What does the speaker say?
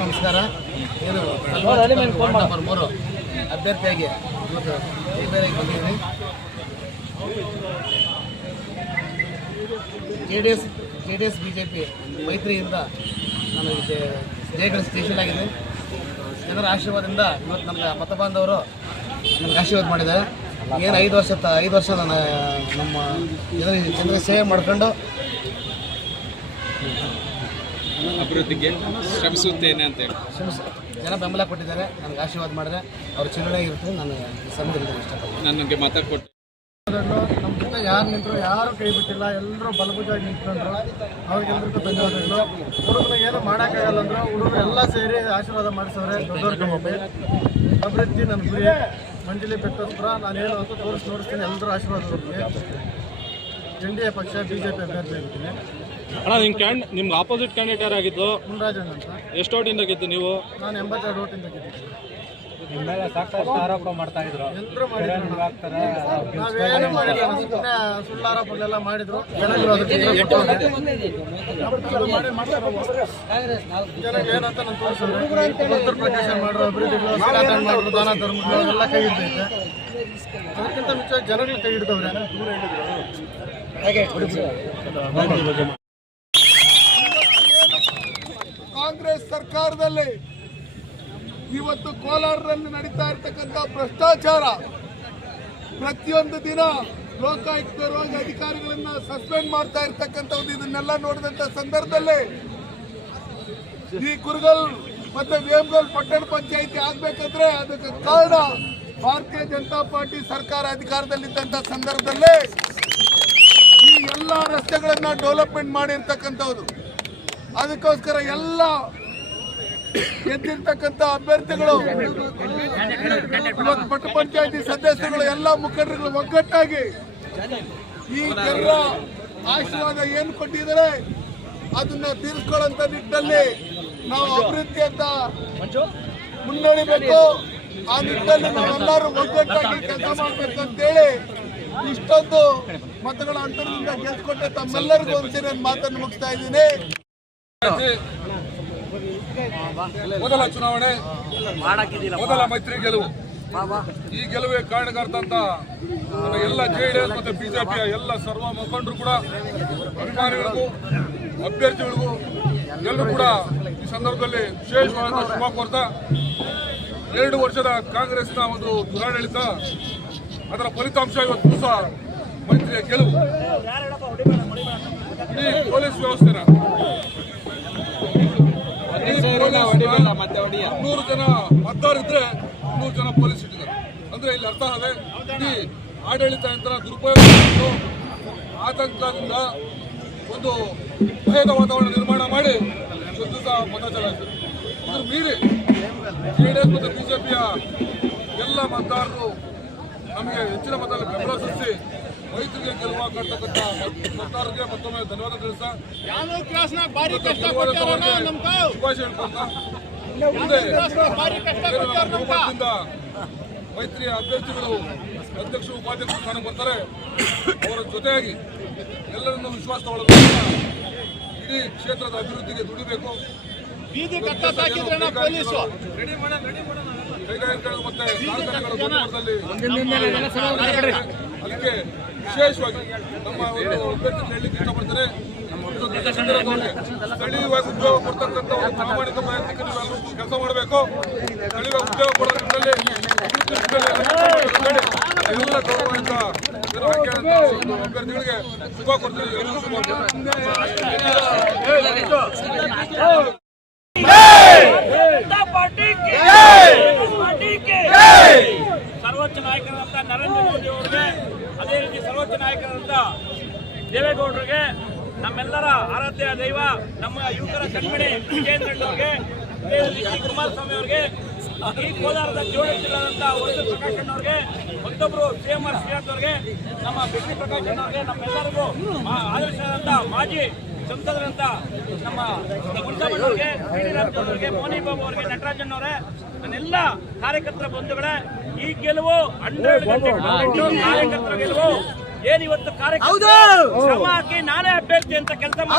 ನಮಸ್ಕಾರ. ನಂಬರ್ 3 ಅಭ್ಯರ್ಥಿಯಾಗಿ ಬಂದಿದ್ದೀನಿ. ಜೆಡಿಎಸ್ ಬಿಜೆಪಿ ಮೈತ್ರಿಯಿಂದ ನಾನು ಜಯಗಳ ಸ್ಟೇಷನ್ ಆಗಿದೆ. ಜನರ ಆಶೀರ್ವಾದದಿಂದ ಇವತ್ತು ನಮ್ಗೆ ಮತಬಾಂಧವರು ನನಗೆ ಆಶೀರ್ವಾದ ಮಾಡಿದ್ದಾರೆ. ಏನು 5 ವರ್ಷ ನಾನು ನಮ್ಮ ಜನರ ಸೇವೆ ಮಾಡ್ಕೊಂಡು ಅಭಿವೃದ್ಧಿಗೆ ಶ್ರಮಿಸುತ್ತೇನೆ ಅಂತ ಹೇಳಿ ಜನ ಬೆಂಬಲ ಕೊಟ್ಟಿದ್ದಾರೆ. ನನಗೆ ಆಶೀರ್ವಾದ ಮಾಡಿದ್ರೆ ಅವ್ರ ಚಿನ್ನಡೆ ಇರುತ್ತೆ. ನಾನು ಸಂಬಂಧ ಇಷ್ಟಪಡ್ತೀನಿ. ನನಗೆ ಮತ ಕೊಟ್ಟು ನಮ್ಮ ಜೊತೆ ಯಾರು ನಿಂತರು, ಯಾರು ಕೈ ಬಿಟ್ಟಿಲ್ಲ, ಎಲ್ಲರೂ ಬಲಭುಜವಾಗಿ ನಿಂತ್ಕೊಂಡ್ರು. ಅವ್ರಿಗೆಲ್ಲರಿಗೂ ಧನ್ಯವಾದಗಳು. ಹುಡುಗರು ಏನು ಮಾಡೋಕ್ಕಾಗಲ್ಲ ಅಂದರು, ಹುಡುಗರು ಎಲ್ಲ ಸೇರಿ ಆಶೀರ್ವಾದ ಮಾಡಿಸೋರೆ. ದೊಡ್ಡವ್ರಿಗೆ ಅಭಿವೃದ್ಧಿ ನನ್ನ ಗುರಿ. ಮಂಜಲಿ ಬೆಟ್ಟಪುರ ನಾನೇನು ಅಂತ ನೋಡಿಸ್ತೀನಿ. ಎಲ್ಲರೂ ಆಶೀರ್ವಾದ ಕೊಡ್ತೀನಿ. NDA ಪಕ್ಷ BJP ಅಭ್ಯರ್ಥಿ ಆಗಿದ್ದೀನಿ. ಅಣ್ಣ, ನಿಮ್ಗೆ ಆಪೋಸಿಟ್ ಕ್ಯಾಂಡಿಡೇಟ್ ಯಾರಾಗಿದ್ದು? ಮುನ್ರಾಜನ್ ಅಂತ. ಎಷ್ಟು ಓಟಿಂದ ಗೆದ್ದು ನೀವು? ನಾನು 82 ಓಟಿಂದ ಗೆದ್ದಿದ್ದೀನಿ. ಸಾಕಷ್ಟು ಆರೋಪ ಮಾಡ್ತಾ ಇದ್ರು. ಎಲ್ಲರೂ ಮಾಡಿದ್ರು. ನಾವೇನು ಮಾಡಿಲ್ಲ, ಸುಮ್ಮನೆ ಸುಳ್ಳು ಆರೋಪಗಳೆಲ್ಲ ಮಾಡಿದ್ರು. ಜನಗಳು ಜನಕ್ಕೆ ಏನಂತ ನಾನು ತೋರಿಸಿದ್ರು. ಪ್ರಕಾಶ ಮಾಡ್ರು, ಅಭಿವೃದ್ಧಿಗಳು, ಮಾಡಿದ್ರು, ದಾನ ಧರ್ಮಗಳು ಎಲ್ಲ ಕೈ ಹಿಡಿದೈತೆ. ಅದಕ್ಕಿಂತ ಮಿಚ್ಚ ಜನಗಳು ಕೈ ಹಿಡಿದವ್ರೆ. ಕಾಂಗ್ರೆಸ್ ಸರ್ಕಾರದಲ್ಲಿ ಇವತ್ತು ಕೋಲಾರದಲ್ಲಿ ನಡೀತಾ ಇರ್ತಕ್ಕಂಥ ಭ್ರಷ್ಟಾಚಾರ, ಪ್ರತಿಯೊಂದು ದಿನ ಲೋಕಾಯುಕ್ತರು ಅಧಿಕಾರಿಗಳನ್ನ ಸಸ್ಪೆಂಡ್ ಮಾಡ್ತಾ ಇರ್ತಕ್ಕಂಥದ್ದು, ಇದನ್ನೆಲ್ಲ ನೋಡಿದಂಥ ಸಂದರ್ಭದಲ್ಲಿ ಈ ಕುರುಗಲ್ ಮತ್ತೆ ವೇಮಗಲ್ ಪಟ್ಟಣ ಪಂಚಾಯಿತಿ ಆಗ್ಬೇಕಂದ್ರೆ ಅದಕ್ಕೆ ಕಾರಣ ಭಾರತೀಯ ಜನತಾ ಪಾರ್ಟಿ ಸರ್ಕಾರ ಅಧಿಕಾರದಲ್ಲಿದ್ದಂಥ ಸಂದರ್ಭದಲ್ಲಿ ಈ ಎಲ್ಲ ರಸ್ತೆಗಳನ್ನ ಡೆವಲಪ್ಮೆಂಟ್ ಮಾಡಿರ್ತಕ್ಕಂಥದ್ದು. ಅದಕ್ಕೋಸ್ಕರ ಎಲ್ಲ ಗೆದ್ದಿರ್ತಕ್ಕಂಥ ಅಭ್ಯರ್ಥಿಗಳು, ಇವತ್ತು ಪಟ್ಟಣ ಪಂಚಾಯತಿ ಸದಸ್ಯರುಗಳು, ಎಲ್ಲ ಮುಖಂಡರುಗಳು ಒಗ್ಗಟ್ಟಾಗಿ ಈ ಜನರ ಆಶೀರ್ವಾದ ಏನು ಕೊಟ್ಟಿದ್ದಾರೆ ಅದನ್ನ ತೀರಿಸ್ಕೊಳ್ಳುವಂತ ನಿಟ್ಟಿನಲ್ಲಿ ನಾವು ಅಭಿವೃದ್ಧಿಯತ್ತ ಮುನ್ನಡೆಯಬೇಕು. ಆ ನಿಟ್ಟಿನಲ್ಲಿ ನಾವೆಲ್ಲರೂ ಒಗ್ಗಟ್ಟಾಗಿ ಕೆಲಸ ಮಾಡಬೇಕಂತೇಳಿ ಇಷ್ಟೊಂದು ಮತಗಳ ಅಂತರದಿಂದ ಗೆಲ್ಸ್ಕೊಟ್ಟೆ ತಮ್ಮೆಲ್ಲರಿಗೂ ಒಂದ್ಸರಿ ನನ್ನ ಮಾತನ್ನು ಮುಗಿಸ್ತಾ ಇದ್ದೀನಿ. ಮೊದಲ ಚುನಾವಣೆ, ಮೊದಲ ಮೈತ್ರಿ ಗೆಲುವು. ಈ ಗೆಲುವಿಗೆ ಕಾರಣಕರ್ತ ಅಂತ ಎಲ್ಲ JDS ಮತ್ತು ಬಿಜೆಪಿಯ ಎಲ್ಲ ಸರ್ವ ಮುಖಂಡರು ಕೂಡ, ಅಭಿಮಾನಿಗಳಿಗೂ ಅಭ್ಯರ್ಥಿಗಳಿಗೂ ಎಲ್ಲರೂ ಕೂಡ ಈ ಸಂದರ್ಭದಲ್ಲಿ ವಿಶೇಷವಾದ ಶುಭ ಕೋರ್ತಾ 2 ವರ್ಷದ ಕಾಂಗ್ರೆಸ್ನ ಒಂದು ದುರಾಡಳಿತ, ಅದರ ಫಲಿತಾಂಶ ಇವತ್ತು ಹೊಸ ಮೈತ್ರಿಯ ಗೆಲುವು. ಇಡೀ ಪೊಲೀಸ್ ವ್ಯವಸ್ಥೆನ 100 ಜನ ಮತದಾರರಿದ್ರೆ 100 ಜನ ಪೊಲೀಸ್ ಇಟ್ಟಿದ್ದಾರೆ. ಅಂದ್ರೆ ಇಲ್ಲಿ ಅರ್ಥ ಇದೆ, ಇಡೀ ಆಡಳಿತ ಯಂತ್ರ ದುರುಪಯೋಗ ಆತಂಕದಿಂದ ಒಂದು ಭಯದ ವಾತಾವರಣ ನಿರ್ಮಾಣ ಮಾಡಿ ದಿವಸ ಮತ ಚಲಾಯಿಸಿದರು. ಇದ್ರ ಮೀರಿ ಜೆಡಿಎಸ್ ಮತ್ತು ಬಿಜೆಪಿಯ ಎಲ್ಲ ಮತದಾರರು ನಮಗೆ ಹೆಚ್ಚಿನ ಮತದಲ್ಲಿ ಬೆಂಬಲ ಸೂಚಿಸಿ ಮೈತ್ರಿಗೆ ಗೆಲುವು ಕಾಡ್ತಕ್ಕಂಥ ಮತದಾರರಿಗೆ ಮತ್ತೊಮ್ಮೆ ಧನ್ಯವಾದ ತಿಳಿಸ್ತಾ ಶುಭಾಶಯ ಹೇಳ್ಕೊಂತ ಮುಂದೆ ಬಹುಮತದಿಂದ ಮೈತ್ರಿಯ ಅಭ್ಯರ್ಥಿಗಳು ಅಧ್ಯಕ್ಷ ಉಪಾಧ್ಯಕ್ಷ ಸ್ಥಾನಕ್ಕೆ ಬರ್ತಾರೆ. ಅವರ ಜೊತೆಯಾಗಿ ಎಲ್ಲರನ್ನೂ ವಿಶ್ವಾಸ ತಗೊಳ್ಳೋದ್ರಿಂದ ಇಡೀ ಕ್ಷೇತ್ರದ ಅಭಿವೃದ್ಧಿಗೆ ದುಡಿಬೇಕು. ಕೈಗಾರಿಕೆಗಳು ಮತ್ತೆ ಕಾರ್ಖಾನೆಗಳು ಅದಕ್ಕೆ ವಿಶೇಷವಾಗಿ ನಮ್ಮ ಒಂದು ಅಭ್ಯರ್ಥಿ ಹೇಳಲಿಕ್ಕೆ ಇಷ್ಟಪಡ್ತಾರೆ. ಸ್ಥಳೀಯವಾಗಿ ಉದ್ಯೋಗ ಕೊಡ್ತಕ್ಕಂಥ ಒಂದು ಪ್ರಾಮಾಣಿಕ ಪ್ರಯತ್ನಕ್ಕೆ ನೀವೆಲ್ಲರೂ ಕೆಲಸ ಮಾಡಬೇಕು. ಸ್ಥಳೀಯ ಉದ್ಯೋಗ ಕೊಡೋ ನಿಟ್ಟಿನಲ್ಲಿ ಎಲ್ಲ ಗೌರವದಿಂದ ನಿರ್ವಹಿಕೆ ಒಂದು ಅಭ್ಯರ್ಥಿಗಳಿಗೆ ಶುಭ ಕೊಡ್ತೀವಿ. ಎಲ್ಲರೂ ಶುಭ ಸರ್ವೋಚ್ಚ ನಾಯಕರಾದಂಥ ನರೇಂದ್ರ ಮೋದಿ ಅವರಿಗೆ, ಅದೇ ರೀತಿ ಸರ್ವೋಚ್ಚ ನಾಯಕರಾದಂಥ ದೇವೇಗೌಡರಿಗೆ, ನಮ್ಮೆಲ್ಲರ ಆರಾಧ್ಯ ದೈವ ನಮ್ಮ ಯುವಕರ ಕಣ್ಮಣಿ ವಿಜಯೇಂದ್ರಣ್ಣವ್ರಿಗೆ, ಅದೇ ರೀತಿ ಕುಮಾರಸ್ವಾಮಿ ಅವರಿಗೆ, ಈ ಕೋಲಾರದ ಜೋಳ ಜಿಲ್ಲಾದಂಥ ವಸಂತ ಪ್ರಕಾಶ್ ಅಣ್ಣವ್ರಿಗೆ, ಮತ್ತೊಬ್ಬರು ಶ್ರೀಎಂಆರ್ ಶ್ರೀನಾಥ್ ಅವರಿಗೆ, ನಮ್ಮ ಬಿಸಿ ಪ್ರಕಾಶ್ ಅಣ್ಣವ್ರಿಗೆ, ನಮ್ಮೆಲ್ಲರಿಗೂ ಆದರ್ಶದಂಥ ಮಾಜಿ ಸಂಸದರಂತ ನಮ್ಮ ಮುನ್ಸಾಬಣ್ಣವ್ರಿಗೆ, ಶ್ರೀನಿರಾಜ್ನವರಿಗೆ, ಮೋನಿ ಬಾಬು ಅವರಿಗೆ, ನಟರಾಜನ್ ಅವರೇ, ನನ್ನೆಲ್ಲ ಕಾರ್ಯಕರ್ತರ ಬಂಧುಗಳೇ, ಈ ಗೆಲುವು 100% ಕಾರ್ಯಕರ್ತರ ಗೆಲುವು. ಏನಿವತ್ತು ಕಾರ್ಯಕರ್ತರ ಶ್ರಮ ಹಾಕಿ ನಾನೇ ಅಭ್ಯರ್ಥಿ ಅಂತ ಕೆಲಸ ಎಲ್ಲ